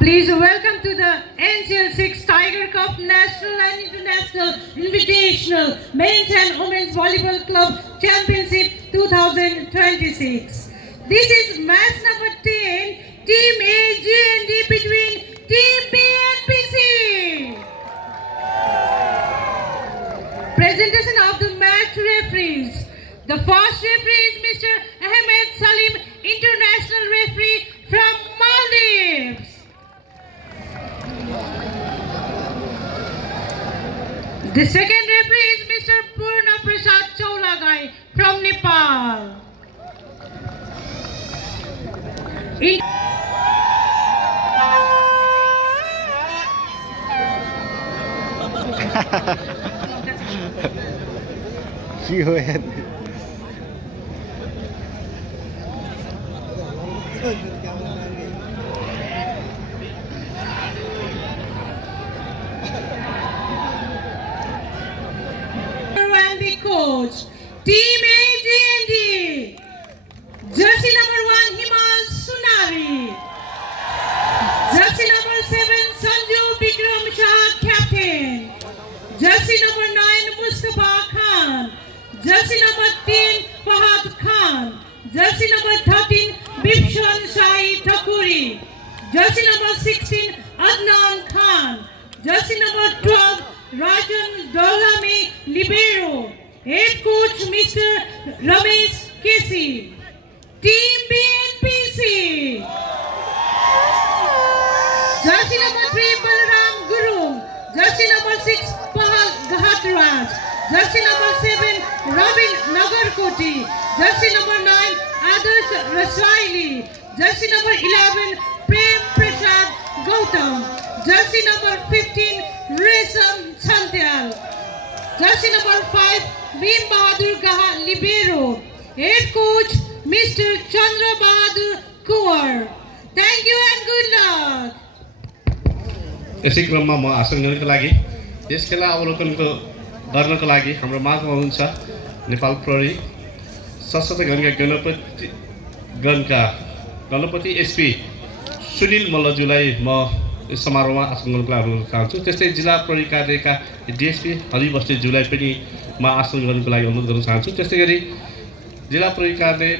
Please welcome to the NCL6 Tiger Cup National and International Invitational Men's and Women's Volleyball Club Championship 2026. This is match number 10, Team A GND between Team B and PC. Presentation of the match referees. The first referee is Mr. Ahmed Salim, international referee from Maldives. The second referee is Mr. Purna Prasad Chaulagai from Nepal. And the coach, Team AGND, jersey number 1 Himal Sunari, jersey number 7 Sanju Bikram Shah captain, jersey number 9 Mustafa Khan, jersey number 10 Fahad Khan, jersey number 13 Bipshan Shahi Thakuri, jersey number 16 Adnan Khan, jersey number 12 Rajan Dolami Libero, head coach Mr. Ramesh Kesi, Team BNPC, jersey number 3 Balaram Guru, jersey number 6 Pahal Ghatraj, jersey number 7 Robin Nagarkoti, jersey number 9 Adarsh Rasaili, jersey number 11 Prem Prasad Gautam, jersey number 15 Resam Chantyal, jersey number 5 Bhim Bahadur Gaha Libero, head coach Mr. Chandra Bahadur Kuwar. Thank you and good luck. यसै क्रममा म आसन गर्नको लागि यस खेला अवलोकनको गर्नको लागि हाम्रो माझमा हुनुहुन्छ नेपाल प्रहरी सशस्त्र गणपति एसपी सुनिल मल्लज्यूलाई म यस समारोहमा आसन गर्नको लागि अनुरोध चाहन्छु। त्यस्तै जिल्ला प्रहरी कार्यका डिएसपी हरि बस्नेतज्यूलाई पनि म आसन गर्नको लागि अनुरोध गर्न चाहन्छु। त्यस्तै गरी जिल्ला प्रहरी कार्यालय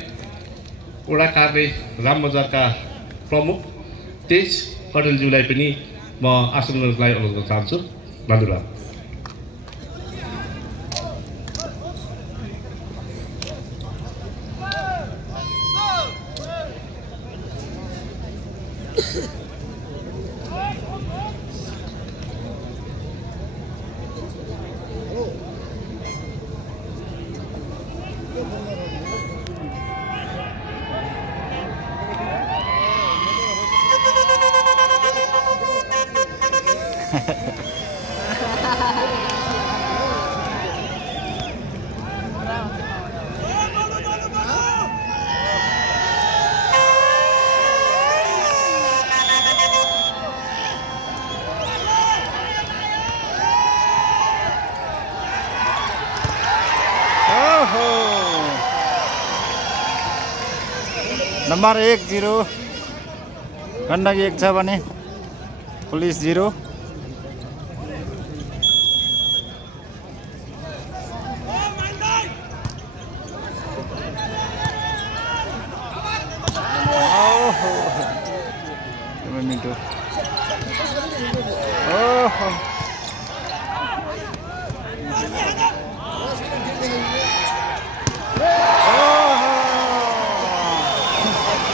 वडा कार्यालय रामबजारका प्रमुख तेज कटेलज्यूलाई पनि म आसन गर्नको लागि अनुरोध गर्न चाहन्छु। धन्यवाद। नंबर 1-0 गण्डकी 1 छ भने पुलिस 0। मिनटो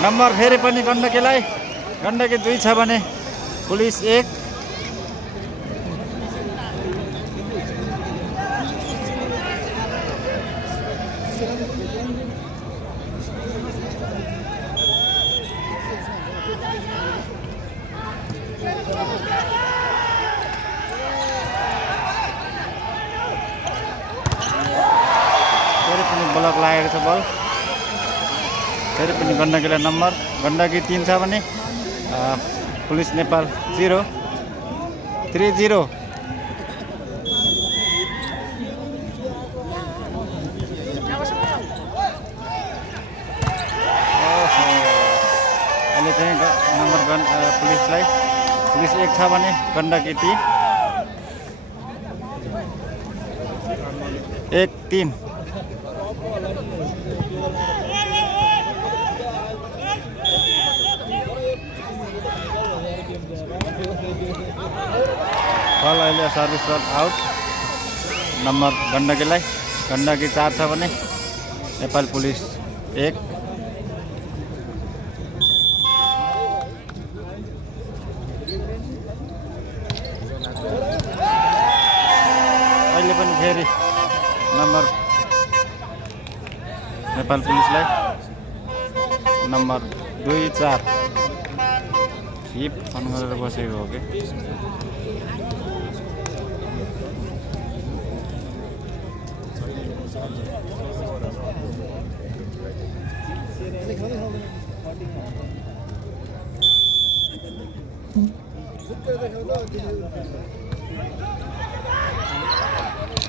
नम्बर फेरि पनि गण्डकीलाई, गण्डकी 2 छ भने पुलिस 1। फेरि पनि ब्लक लागेको छ बल। फेरि पनि गण्डकीलाई नम्बर, गण्डकी 3 छ भने पुलिस नेपाल 0। 3-0। अहिले चाहिँ नम्बर 1 पुलिसलाई पुलिस 1 छ भने गण्डकी 3 1-3 बल अहिले सर्भिस रन आउट नम्बर गण्डकीलाई गण्डकी 4 छ भने नेपाल पुलिस 1 अहिले पनि फेरि नम्बर नेपाल पुलिसलाई नम्बर 2-4 हिप फोन गरेर बसेको हो कि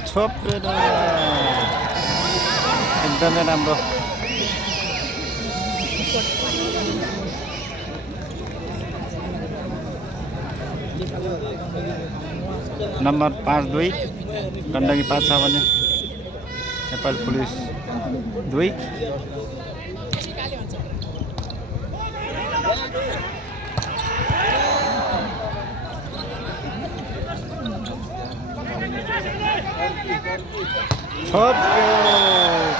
छोपेर एकदमै राम्रो नम्बर 5-2 गण्डकी 5 छ भने नेपाल पुलिस 2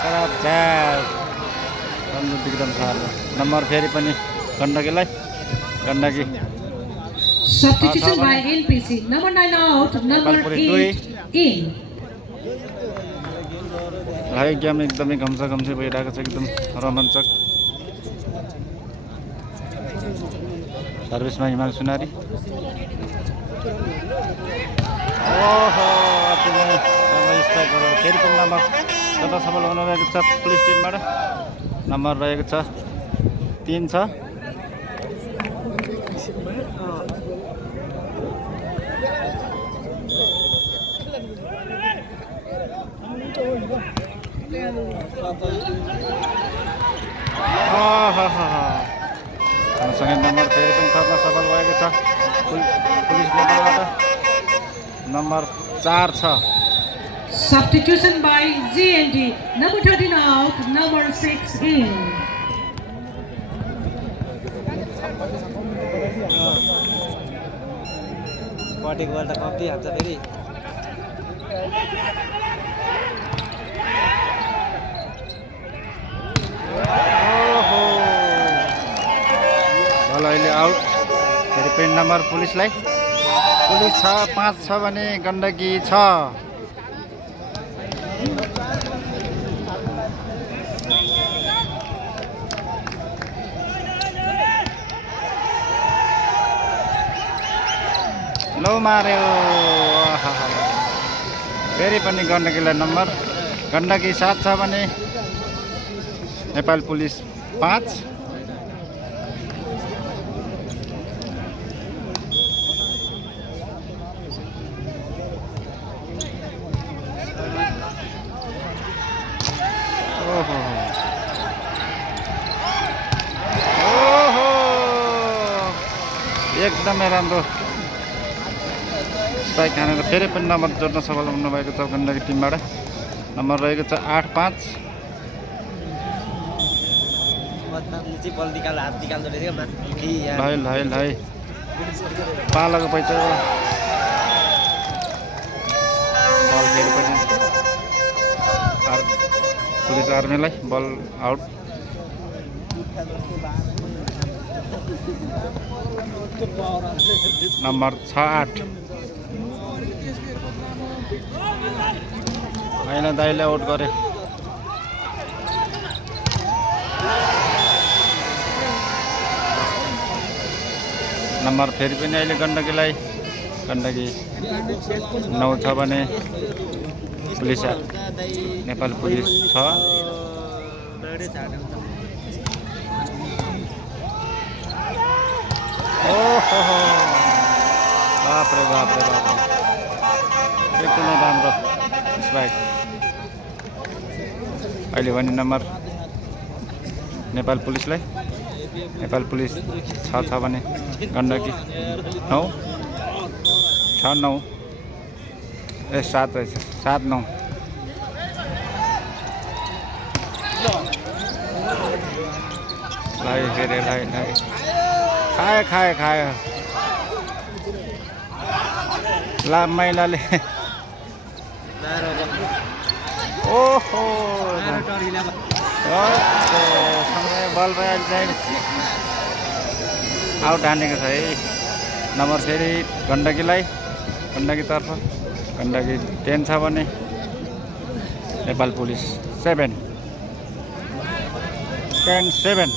खराब चार विक्रम थाल नम्बर फेरि पनि गण्डकीलाई Gandaki Substitution by NPC. Number 9 out, number 8 in. है गेम एकदमै घम्सा भइरहेको छ एकदम रोमाञ्चक सर्भिसमा हिमाल सुनारी ओहो फेरि पनि नम्बर कता सफल हुनुभएको छ पुलिस टिमबाट नम्बर रहेको छ 3 छ सँगै नम्बर फेरि पनि थप्न सफल भएको छ पुलिस नेपालबाट नम्बर 4 छ Substitution by GND. Number 13 out, number 6 in. बडी वर्ल्ड कप दिइहाल्छ फेरि बल अहिले आउट फेरि पनि नम्बर पुलिसलाई पुलिस 5 छ भने गण्डकी 6 लो मार्यो फेरि पनि गण्डकीलाई नम्बर गण्डकी 7 छ भने नेपाल पुलिस 5 ओहो एकदमै राम्रो स्पाइक हानेर फेरि पनि नम्बर जोड्न सफल हुनुभएको छ गण्डकी टिमबाट नम्बर रहेको छ 8-5 बल निकाल हात निकाल्दो रहेछ है पालाको पैसा बल फेरि पनि पुलिस आर्मीलाई बल आउट नम्बर 6-8 होइन दाइले आउट गरे नम्बर फेरि पनि अहिले गण्डकीलाई गण्डकी 9 छ भने पुलिस नेपाल पुलिस 6 ओहो बाप रे बाप एकदमै राम्रो स्पाइक अहिले भने नम्बर नेपाल पुलिसलाई नेपाल पुलिस 6 छ भने गण्डकी 9 6 9 ए 7 रहेछ 7 9 लाई फेरि लाई खायो ला महिलाले ओहो सँगै बल आउट हानेको छ है नम्बर फेरि गण्डकीतर्फ गण्डकी 10 छ भने नेपाल पुलिस 7 10-7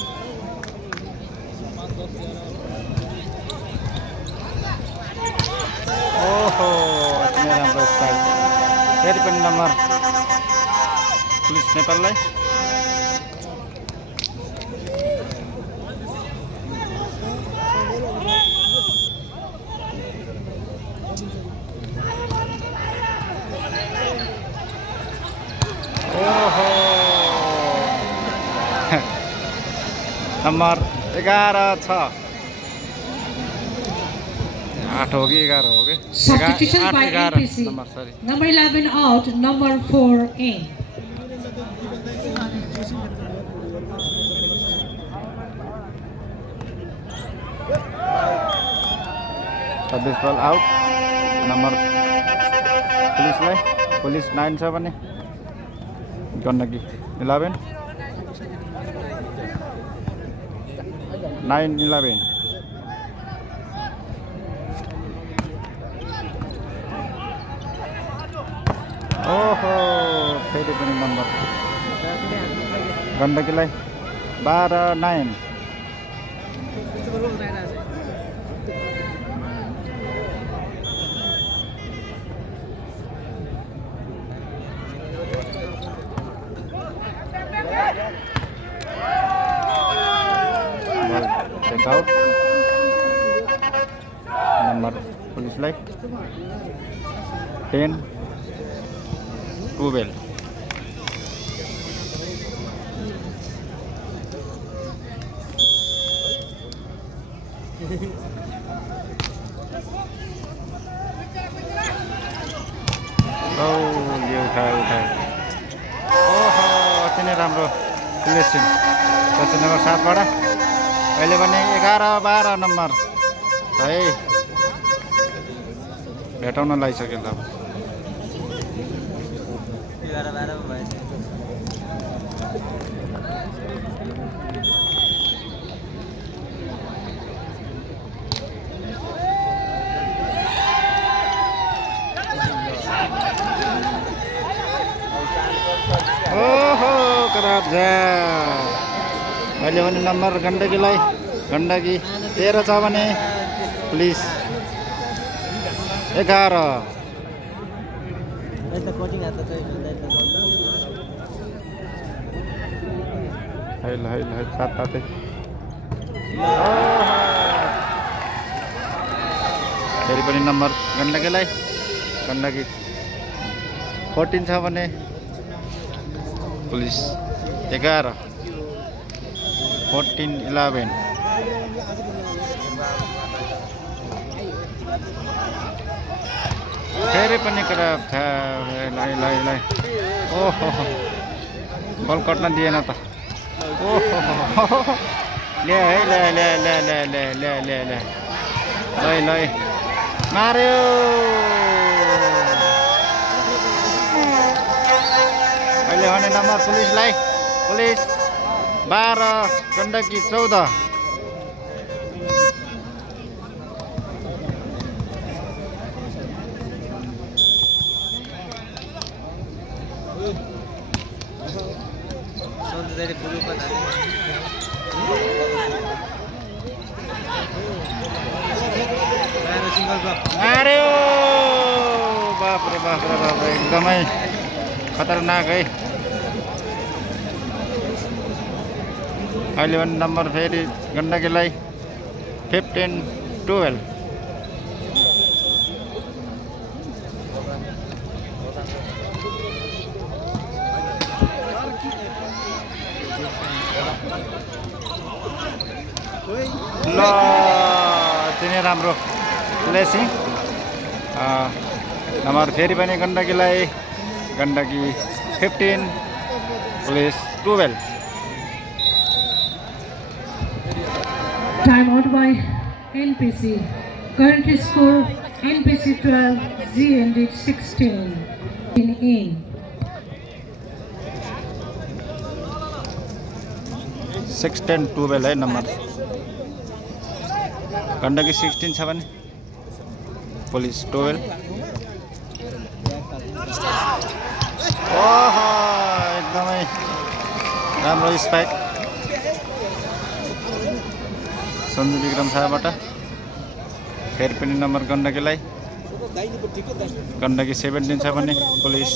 ओहो अति नै राम्रो स्टाइल फेरि पनि नम्बर पुलिस नेपाललाई ओहो नम्बर 11 छ 8 हो कि 11 हो कि Substitution by 11 NPC. Number sorry Number 11 out, number 4 in. छब्बिस बल आउट नम्बर पुलिसलाई पुलिस 9 छ भने गण्डकी 11 9-11 ओहो फेरि पनि नम्बर गण्डकीलाई 12-9 check out नम्बर पुलिसलाई 10-12 ये उठायो ओहो अति नै राम्रो फिनिसिङ जर्सी नम्बर 7 बाट अहिले भने 11-12 नम्बर है भेटाउन लागिसक्यो ल ओहो खराब छ अहिले भने नम्बर गण्डकीलाई गण्डकी 13 छ भने पुलिस 11 हाइल सात ताते फेरि पनि नम्बर गण्डकीलाई गण्डकी 14 छ भने पुलिस 11 14-11 फेरि पनि खराब छ लाई ओहो बल कट्न दिएन त ओहो ले मार्यो अहिले भने नम्बर पुलिसलाई पुलिस 12 गण्डकी 14 अरे बाप रे बाप एकदमै खतरनाक है अहिले भने नम्बर फेरि गण्डकीलाई 15-12 11 ल तिनै राम्रो प्लेसिङ नम्बर फेरि पनि गण्डकीलाई Gandaki 15 police 12 Time out by NPC. Current score NPC 12, GND 16. In. 16-12 है नम्बर गण्डकी 16 छ भने पुलिस 12 ओहो एकदमै राम्रो स्पाइक सञ्जु विक्रम शाहबाट फेरि पनि नम्बर गण्डकीलाई गण्डकी 17 छ भने पुलिस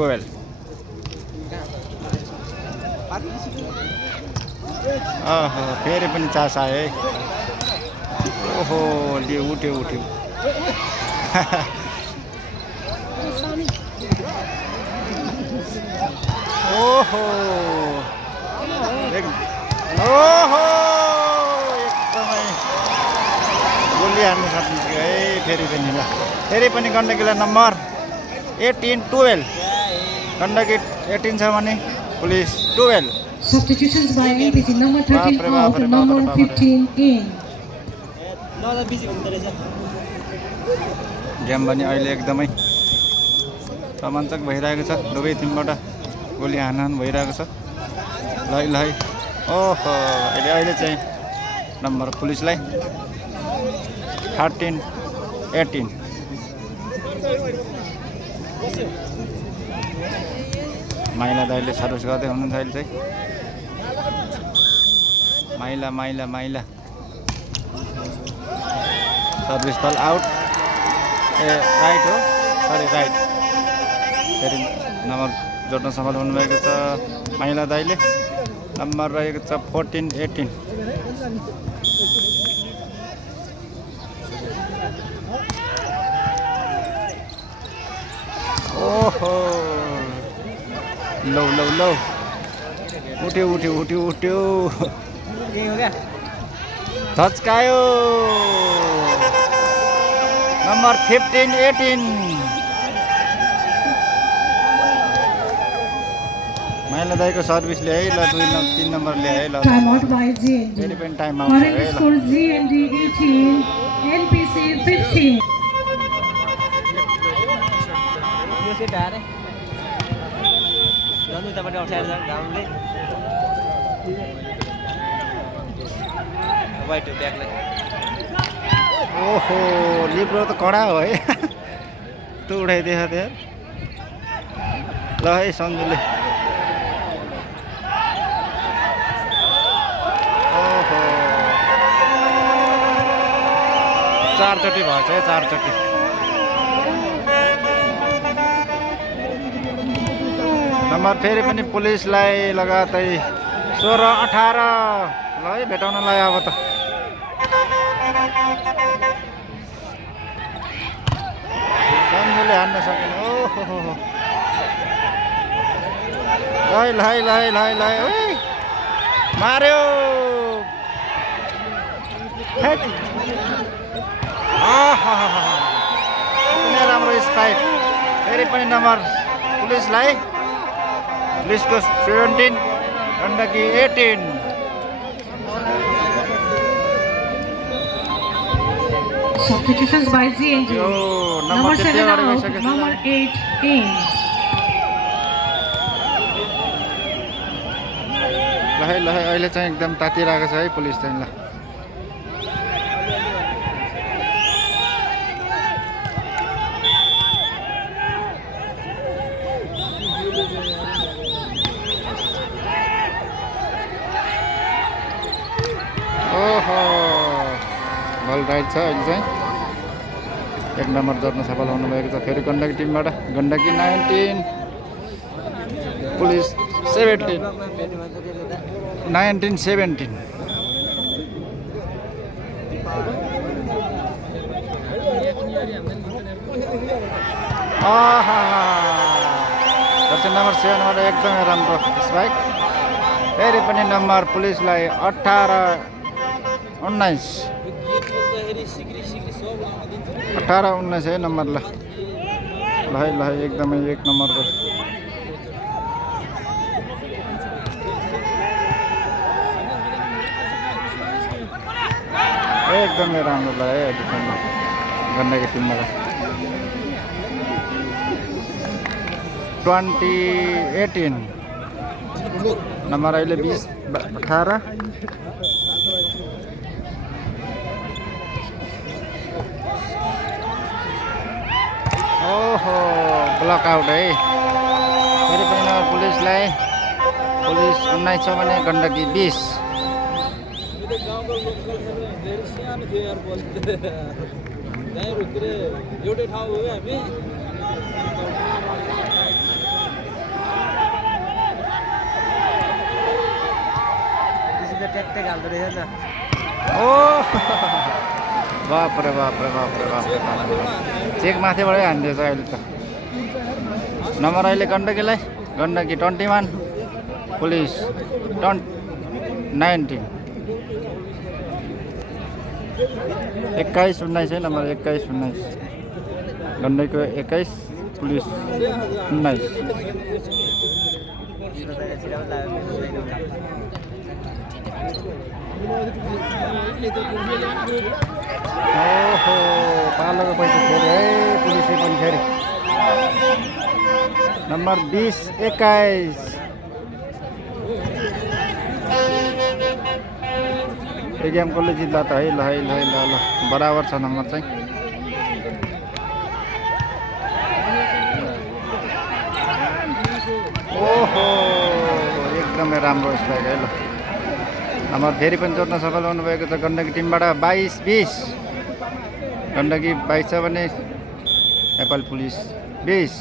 12 ओहो फेरि पनि चास आयो है ओहो ले उठ्यो ओहो ओहो एकदमै गोली हान्नु सक्नु है फेरि पनि ल फेरि पनि गण्डकीलाई नम्बर 18-12 गण्डकी 18 छ भने police 12 Substitutions by NPC. Number 13 out, number 15 in. Game पनि अहिले एकदमै रोमाञ्चक भइरहेको छ दुवै टिमबाट गोली हानहान भइरहेको छ ल ओहो अहिले चाहिँ नम्बर पुलिसलाई 13-18 माइला दाइले सर्भिस गर्दै हुनुहुन्छ अहिले चाहिँ माइला सर्भिस बल आउट राइट हो सरी राइट फेरि नम्बर जोड्न सफल हुनुभएको छ माइला दाइले नम्बर रहेको छ 14-18 ओहो लो उठ्यो धच्कायो नम्बर 15-18 माइला दाइको सर्भिसले है ल 2-3 नम्बर ल्याए है ल Time out by GND. फेरि पनि टाइम आउट Current है ल score GND 18, NPC 15. यो सेट हारे जानु उताबाट अप्ठ्यारो छ घामले वाइट ब्याकलाई ओहो लिब्रो त कडा हो है तँ उठाइदिएछ त्यहाँ ल है सन्जुले ओहो 4 चोटि भएछ है 4 चोटि नम्बर फेरि पनि पुलिसलाई लगातार 16-18 ल है भेटाउनलाई अब त सन्जुले हान्न सकेन ओहो ल मार्यो राम्रो स्पाइक फेरि पनि नम्बर पुलिसलाई पुलिसको 17 Gandaki 18 Substitutions by GND. Number 7 out, number 8 in. ल अहिले चाहिँ एकदम तातिरहेको छ है पुलिस चाहिँ ल ओहो बल राइट छ अहिले चाहिँ 1 नम्बर जोड्न सफल हुनुभएको छ फेरि गण्डकी टिमबाट गण्डकी 19 पुलिस 17 19-17 दर्शन नम्बर 7 बाट एकदमै राम्रो स्ट्राइक फेरि पनि नम्बर पुलिसलाई 18-19 18-19 है नम्बर ल ल एकदमै 1 नम्बरको एकदमै राम्रो लाग्यो है डिफेन्डर गण्डकी टिमबाट 2018 नम्बर अहिले 18 ओहो ब्लक आउट है फेरि पनि नम्बर पुलिसलाई पुलिस 19 छ भने गण्डकी 20 एउटै ठाउँ हो हामी ट्याक्ट्याक हाल्दो रहेछ नि ओ बाप रे बाप चेक माथिबाटै हान्दैछ अहिले त नम्बर अहिले गण्डकीलाई गण्डकी 21 पुलिस 19 21-19 है नम्बर 21-19 गण्डकीको 21 पुलिस 19 ओहो पालोको पैसा फेरि है पुलिसले पनि फेरि नम्बर 20-21 यो गेम कसले जित्ला त है ल बराबर छ नम्बर चाहिँ ओहो एकदमै राम्रो स्ट्राइक है ल नम्बर फेरि पनि जोड्न सफल हुनुभएको छ गण्डकी टिमबाट 22-20 गण्डकी 22 छ भने नेपाल पुलिस 20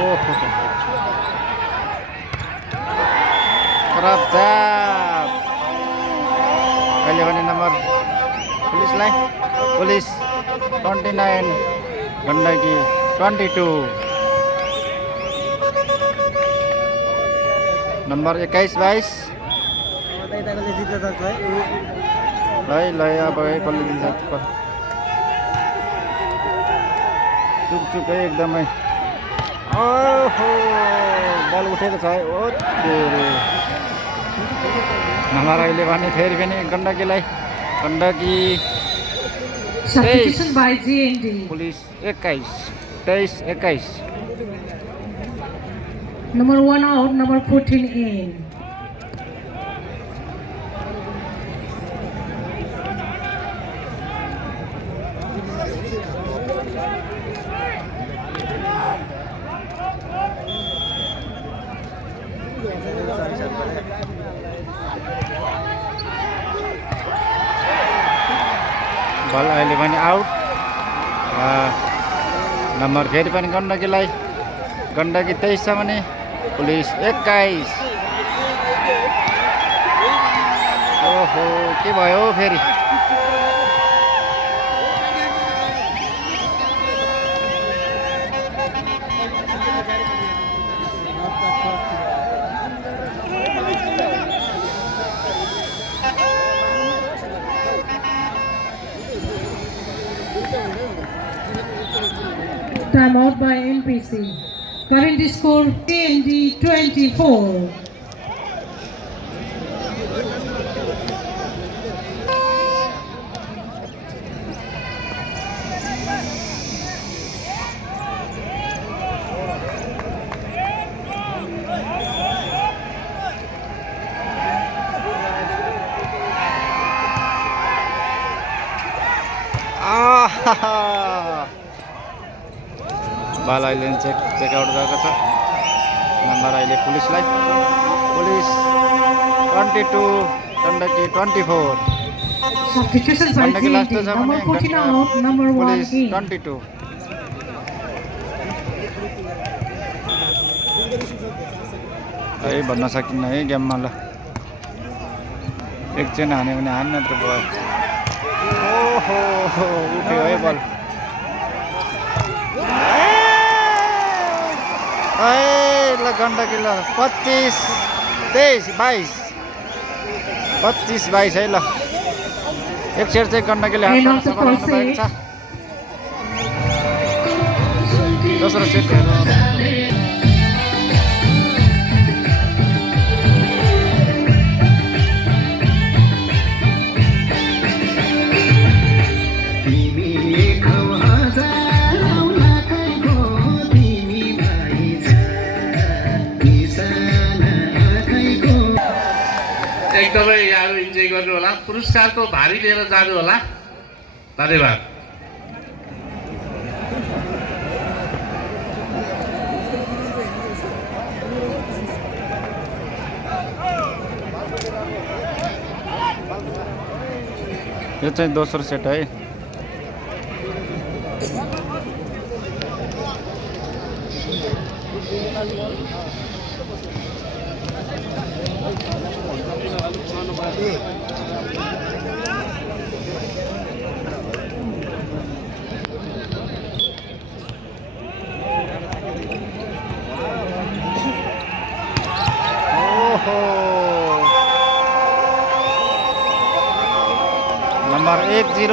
ओहो खराब चाप अहिले भने नम्बर पुलिसलाई पुलिस 29 गण्डकी 22 नम्बर 21-22 ल अब कसले जित्छ चुक है एकदमै ओहो बल उठेको छ है ओ नम्बर अहिले भने फेरि पनि गण्डकीलाई Gandaki Substitution by GND. Police 23-21 Number 1 out, number 14 in. Ball अहिले पनि आउट नम्बर फेरि पनि गण्डकीलाई गण्डकी 23 छ भने पुलिस 21 ओहो के भयो फेरि Time out by NPC. Current score TND 24. बल अहिले चेकआउट गएको छ नम्बर अहिले पुलिसलाई police 22 Gandaki 24 Substitution by Gandaki last GND. छ Number भने 14 out, number 1 पुलिस in. 22 है भन्न सकिन्न है गेममा ल एकजना हान्यो भने हान मात्र भयो ओहो उठ्यो है बल ल गण्डकी ल 25 23 22 25 22 है ल एक सेट चाहिँ गण्डकीले हात गर्न सफल हुनु भएको छ दोस्रो सेट हेर्नु एकदमै यहाँहरू इन्जोय गर्नु होला पुरस्कारको भारी लिएर जानु होला धन्यवाद यो चाहिँ दोस्रो सेट है नम्बर 10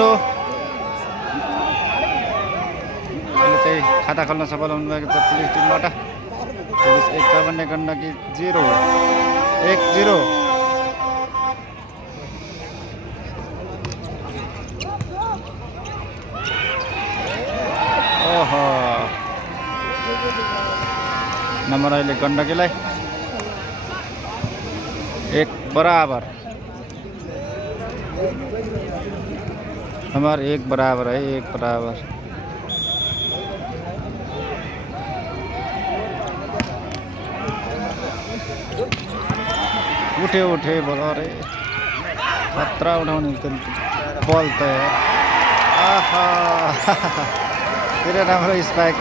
अहिले चाहिँ खाता खोल्न सफल हुनुभएको छ पुलिस टिमबाट पुलिस 51 गण्डकी 0 1-0 ओहो नम्बर अहिले गण्डकीलाई 1 बराबर नंबर 1 बराबर है 1 बराबर उठे बल अरे खतरा उठाउने बल त आहा फेरि राम्रो स्पाइक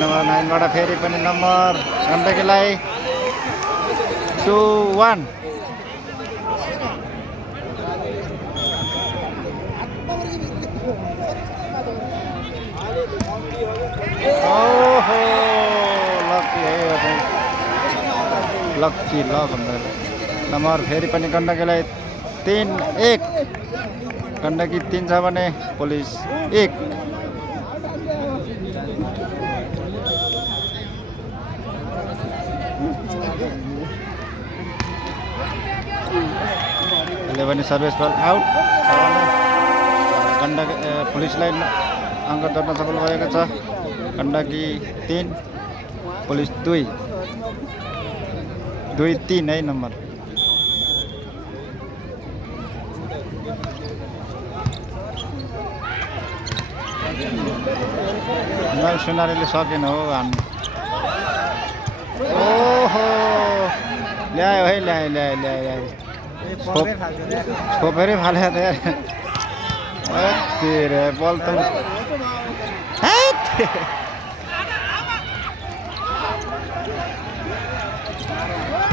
नम्बर 9 बाट फेरि पनि नम्बर गण्डकीलाई 2-1 ओहो लक्की नम्बर फेरि पनि गण्डकीलाई 3-1 गण्डकी 3 छ भने पुलिस 1 अहिले पनि सर्भिस बल आउट गण्डकी पुलिसलाई अङ्क जोड्न सफल भएको छ गण्डकी 3 पुलिस 2-3 है नम्बर हिमाल सुनारीले सकेन हो हान्नु ओहो ल्यायो है ल्यायो छोपेरै फाल्यो त तेरे बल त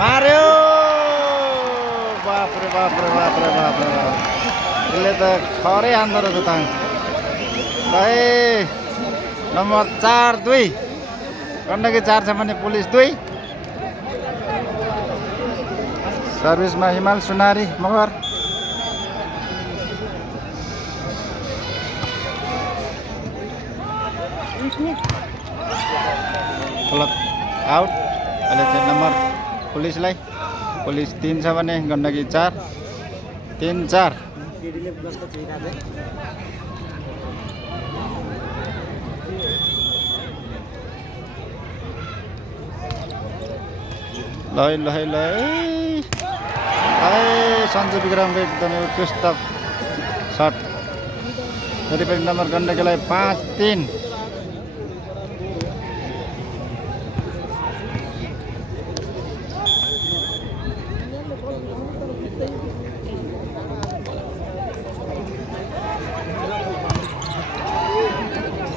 मार्यो बाप रे यसले त खरै हान्दो रहेछ त भाइ नम्बर 4-2 गण्डकी 4 छ भने पुलिस 2 सर्भिसमा हिमाल सुनारी मगर आउट अहिले चाहिँ नम्बर पुलिसलाई पुलिस 3 छ भने गण्डकी 4 3-4 ल सञ्जु विक्रमको एकदमै उत्कृष्ट शट फेरि पनि नम्बर गण्डकीलाई 5-3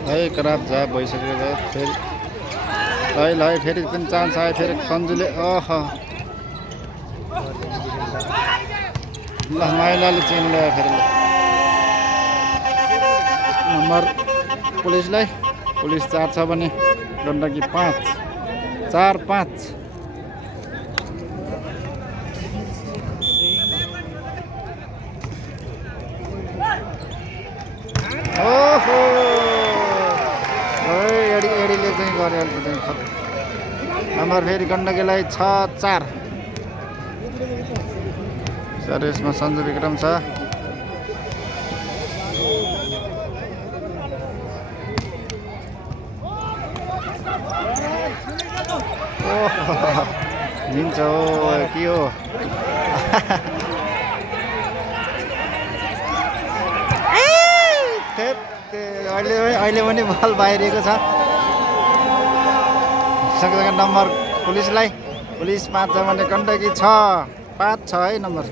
है खराब जाब भइसकेको छ फेरि ल फेरि पनि चान्स आयो फेरि सञ्जुले ल माइलाले चेन ल्यायो फेरि नम्बर पुलिसलाई पुलिस 4 छ भने गण्डकी 5 4-5 ओहो एडीले चाहिँ गरे नम्बर फेरि गण्डकीलाई 6-4 सर यसमा सञ्जु विक्रम छ लिन्छ हो के हो अहिले पनि बल बाहिरिएको छ सँगसँगै नम्बर पुलिसलाई पुलिस 5 छ भने गण्डकी 5 छ है number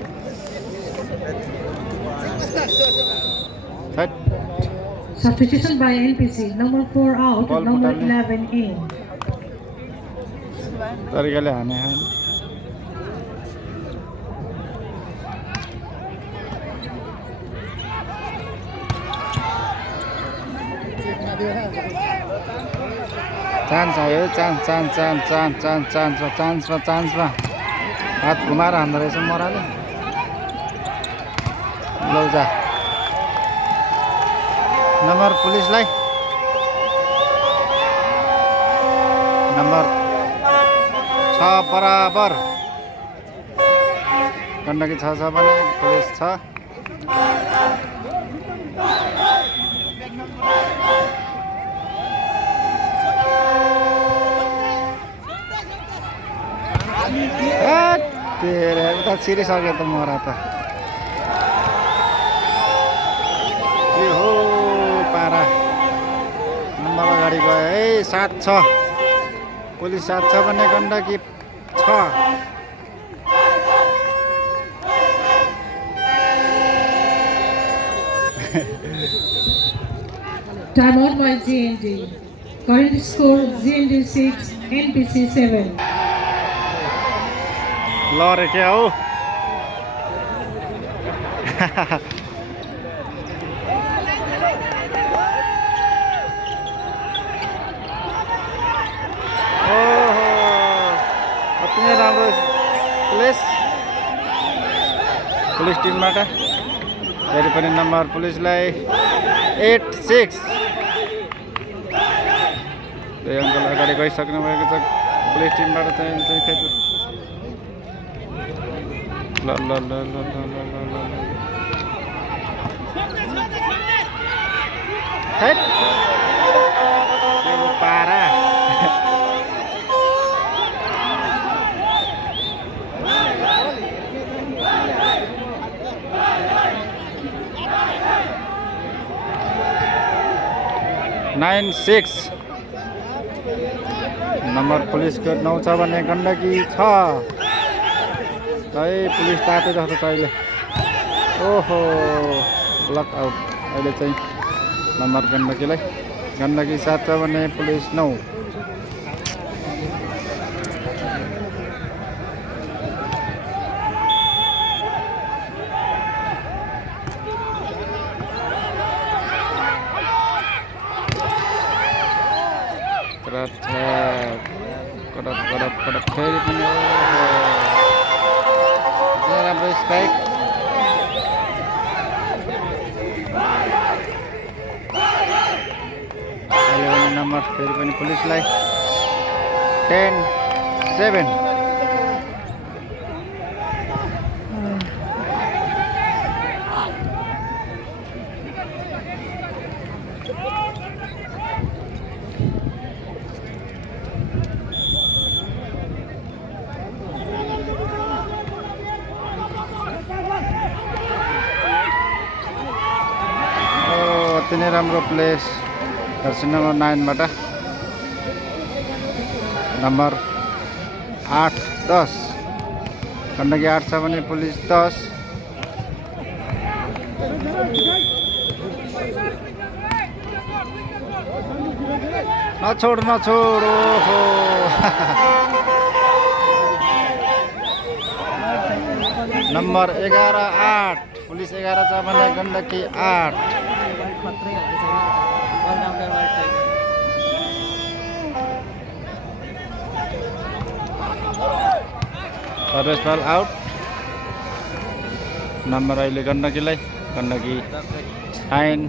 Substitution by NPC. Number 4 out. Ball Number putarne. 11 in. तरिकाले हाने चान्स आयो चान्समा हात घुमाएर हान्दो रहेछ मराले लौजा नम्बर पुलिसलाई नम्बर 6 बराबर गण्डकी 6 छ भने पुलिस 6 तेरे उता छिरिसक्यो त मरा त के हो पारा नम्बर अगाडि गयो है 7 छ पुलिस 7 छ भने Gandaki 6 Time out by GND. Current score GND 6, NPC 7. लरे क्या हो ओहो अति नै राम्रो पुलिस टिमबाट फेरि पनि नम्बर पुलिसलाई 8-6 दुई अङ्कल अगाडि गइसक्नु भएको छ पुलिस टिमबाट चाहिँ फेरि ल पारा 9-6 नम्बर पुलिसको 9 छ भने गण्डकी 6 है पुलिस ताते जस्तो छ अहिले ओहो ब्लक आउट अहिले चाहिँ नम्बर गण्डकी 7 छ भने पुलिस 9 कडप फेरि पनि राम्रो स्ट्राइक अहिले पनि नम्बर फेरि पनि पुलिसलाई 10-7 अति नै राम्रो प्लेस जर्सी नम्बर 9 बाट नम्बर 8-10 गण्डकी 8 छ भने पुलिस 10 नछोड ओहो नम्बर 11-8 पुलिस 11 छ भने Gandaki 8 allrounder wide side service ball out number अहिले गण्डकीलाई गण्डकी 9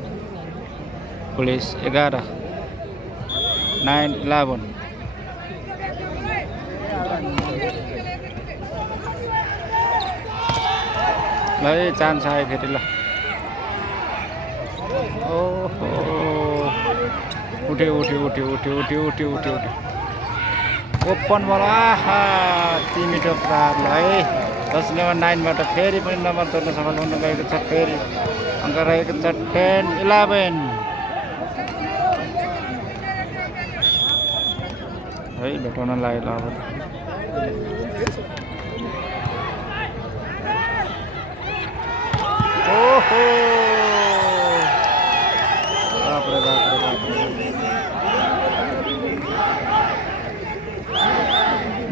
पुलिस 11 9-11 ल चान्स आयो फेरि ल ओहो उठ्यो ओपन बल आहा 3 मिटर प्रार ल है 10 नम्बर 9 बाट फेरि पनि नम्बर तोड्न सफल हुन गएको छ फेरि अङ्क रहेको छ 10-11 है भेटाउन लाग्यो ल अब ओहो बाप्रे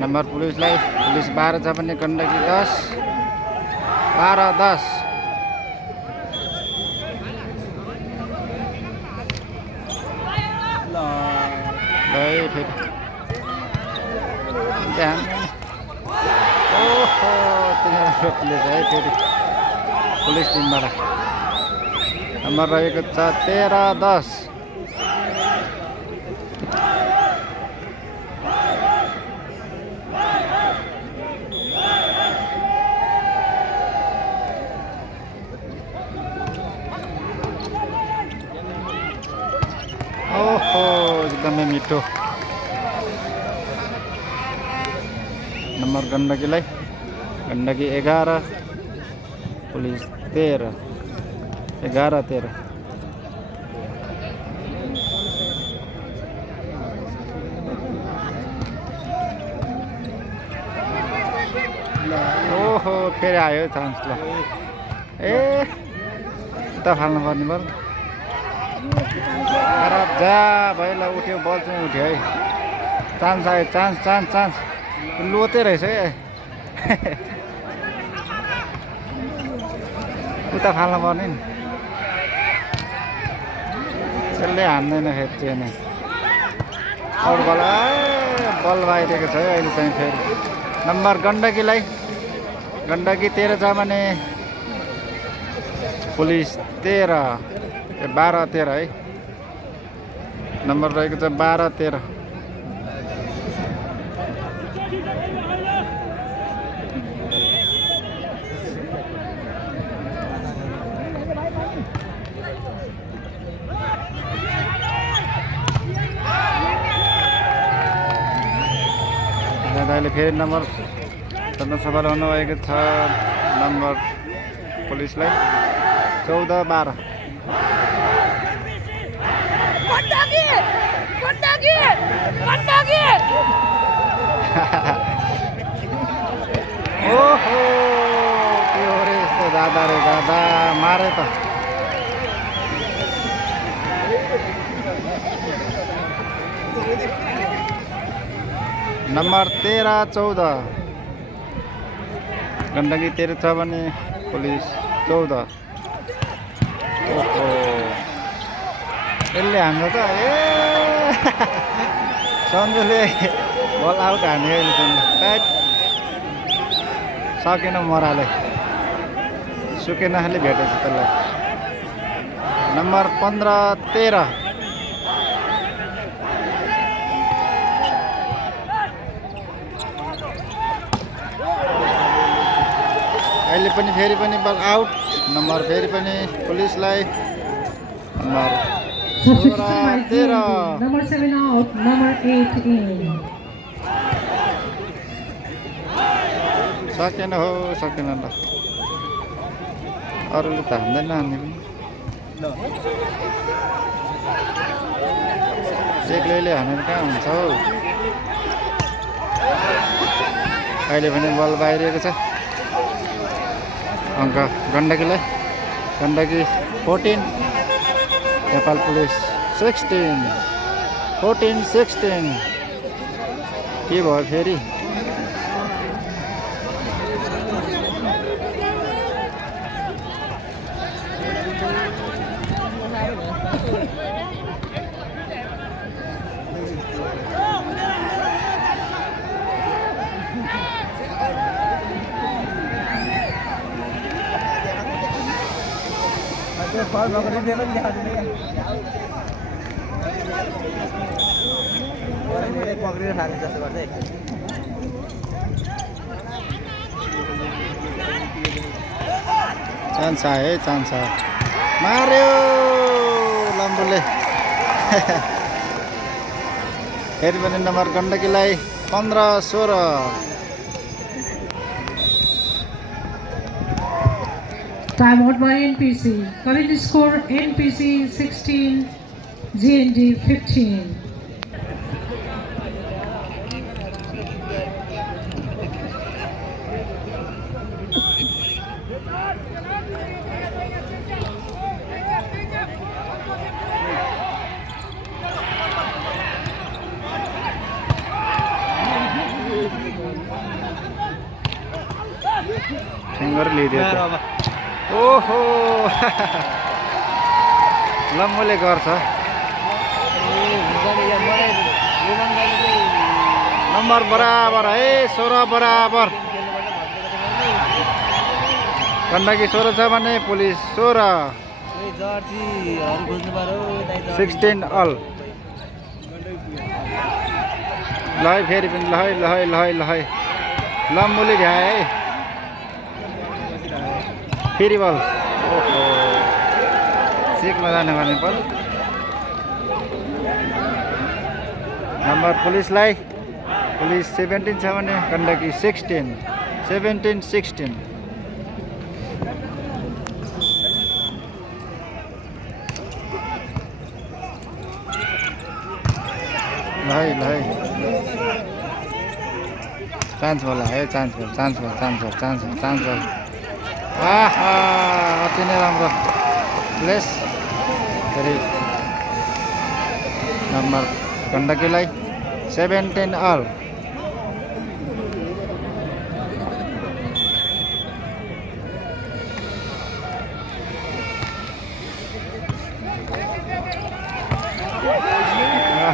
नम्बर पुलिसलाई पुलिस 12 छ भने गण्डकी 10 12-10 है फेरि ओहो तिनीहरू पुलिस है फेरि पुलिस टिमबाट नम्बर रहेको छ 13-10 ओहो एकदमै मिठो नम्बर गण्डकीलाई गण्डकी 11 पुलिस 13 11-13 ओहो फेरि आयो चान्स ल ए उता फाल्नु पर्ने बल खराब जा भयो ल उठ्यो बल चाहिँ उठ्यो है चान्स आयो चान्स लोते रहेछ है उता फाल्नु पर्ने नि त्यसले हान्दैन फेरि त्यो नै अरू बल बल बाहिरिएको छ है अहिले चाहिँ फेरि नम्बर गण्डकीलाई गण्डकी 13 छ भने पुलिस 12-13 है नम्बर रहेको छ 12-13 अहिले फेरि नम्बर तर्न सफल हुनुभएको छ नम्बर पुलिसलाई 14-12 ओहो के हो रे यस्तो दादा रे दादा मारे त नम्बर 13-14 गण्डकी 13 छ भने पुलिस 14 ओहो यसले हाम्रो त ए सन्जुले बल आउट हान्यो अहिले सकेन मराले सुकेन खालि भेटेछ त्यसलाई नम्बर 15-13 अहिले पनि फेरि पनि बल आउट नम्बर फेरि पनि पुलिसलाई number 13 Number 7 out, number 8 in. सकेन हो सकेन ल अरूले त हान्दैन हान्ने पनि एक्लैले हानेर कहाँ हुन्छ हौ अहिले पनि बल बाहिरिएको छ अङ्क गण्डकीलाई गण्डकी 14 नेपाल पुलिस 16 14-16 के भयो फेरि पक्रिएर खाने जस्तो गर्छ है चान्स आयो है चान्स आयो मार्यो लम्बुले फेरि पनि number गण्डकीलाई 15-16 Time out by NPC. Current score NPC 16, GND 15. ठ्याङ्गर लिइदियो ओहो लम्बुले गर्छ नम्बर बराबर है 16 बराबर गण्डकी 16 छ भने पुलिस 16 16 अल ल फेरि पनि ल लम्बुले भ्याए है फेरि बल चेकमा जाने भने बल नम्बर पुलिसलाई पुलिस 17 छ भने गण्डकी 16 17-16 ल चान्स होला है चान्स बल आहा अति नै राम्रो प्लेस फेरि नम्बर गण्डकीलाई 17 अल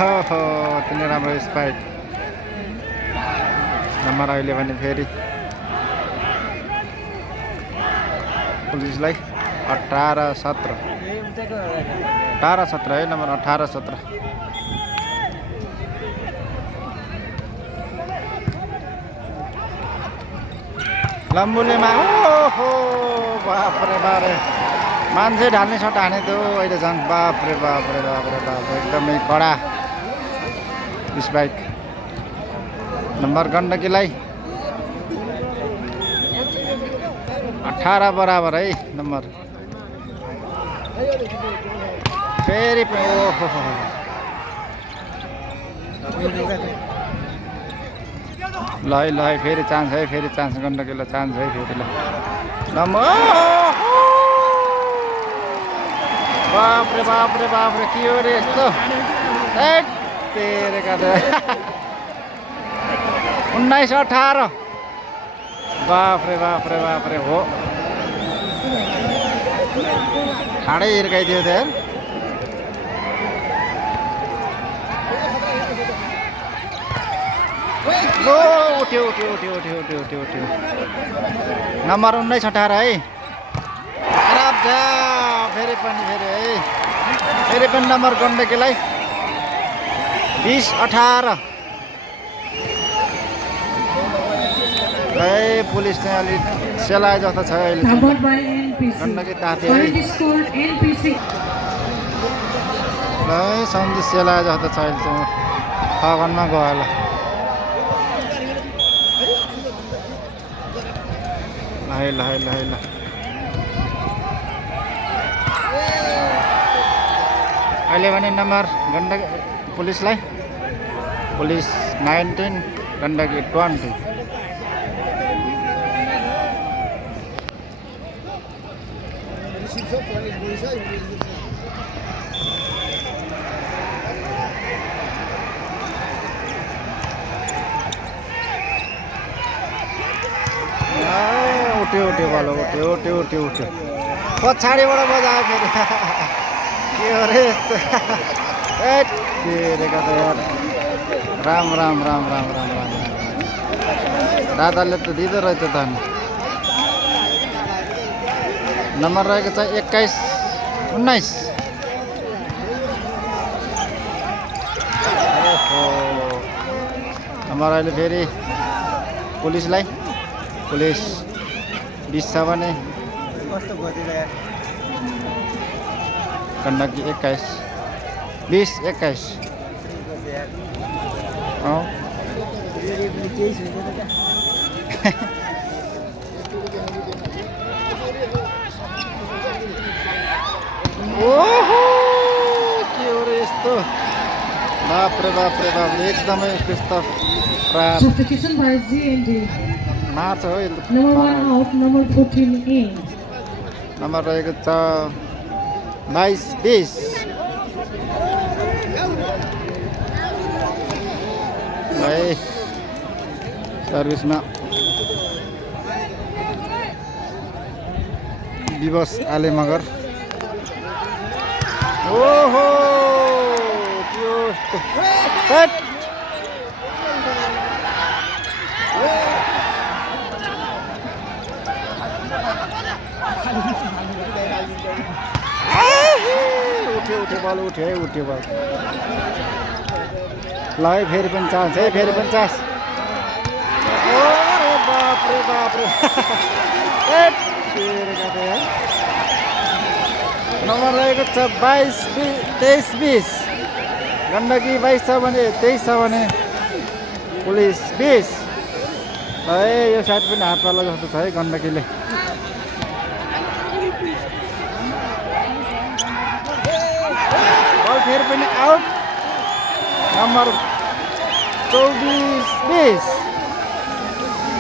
ओहो अति नै राम्रो स्पाइक नम्बर अहिले भने फेरि पुलिसलाई 18-17 है नम्बर 18-17 लम्बुलेमा ओहो बाफ्रे बारे मान्छे ढाल्ने सट्टा हाने त्यो अहिले झन् बाफ्रे बाप एकदमै कडा स्पाइक नम्बर गण्डकीलाई 18 बराबर है नम्बर फेरि ओहो ल फेरि चान्स गण्डकीलाई चान्स है फेरि ल नम्बर बाफ्रे के हो रे यस्तो तेरे का 19-18 बाफ्रे हो ठाडै हिर्काइदियो त उठ्यो नम्बर 19-18 है खराब छ फेरि पनि नम्बर गण्डकीलाई 20-18 है पुलिस चाहिँ अलिक सेलाए जस्तो छ अहिले गण्डकी ताते है ल सन्देश सेलाए जस्तो छ अहिले चाहिँ फगनमा गयो ल अहिले भने नम्बर गण्डकी पुलिसलाई पुलिस 19 गण्डकी 20 उठ्यो पछाडिबाट बजायो फेरि के हो रे यस्तो त यार राम दादाले त दिँदो रहेछ त नम्बर रहेको छ 21 19 नम्बर अहिले फेरि पुलिसलाई पुलिस 20 छ भने कस्तो खोजिरहेको गण्डकी 21 20 21 अँ केही सुन्दैन क्या ओहो के हो रे यस्तो बाप रे बाप एकदमै त्यस्तो प्राप Substitution by ZND. मार्छ हो Number 1 out, number 14 in. Number रहेको छ 22 20 है सर्भिसमा विवश आले मगर ओहो त्यो हट उठ्यो बल ल है फेरि पनि चान्स है फेरि पनि चान्स ओ बाप रे नम्बर रहेको छ 22 23 20 गण्डकी 22 छ भने 23 छ भने पुलिस 20 है यो साइड पनि हात पार्ला जस्तो छ है गण्डकीले बल फेरि पनि आउट नम्बर 24 20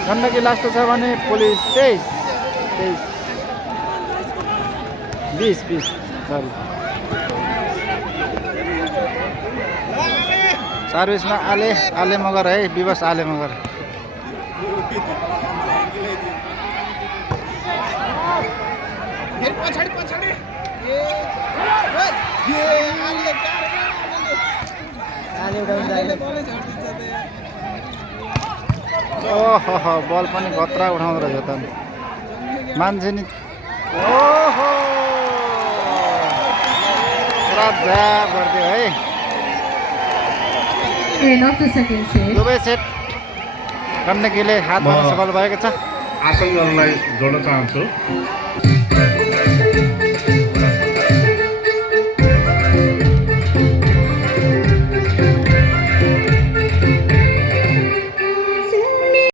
गण्डकी लास्ट छ भने पुलिस 23 20 सरी सर्भिसमा आले मगर है विवश आले मगर ओहो बल पनि खतरा उठाउँदो रहेछ त मान्छे नि ओहो पुरा जाब गरिदियो है End of the second set. दुवै सेट गण्डकीले हात पार्न सफल भएको छ आसनहरूलाई जोड्न चाहन्छु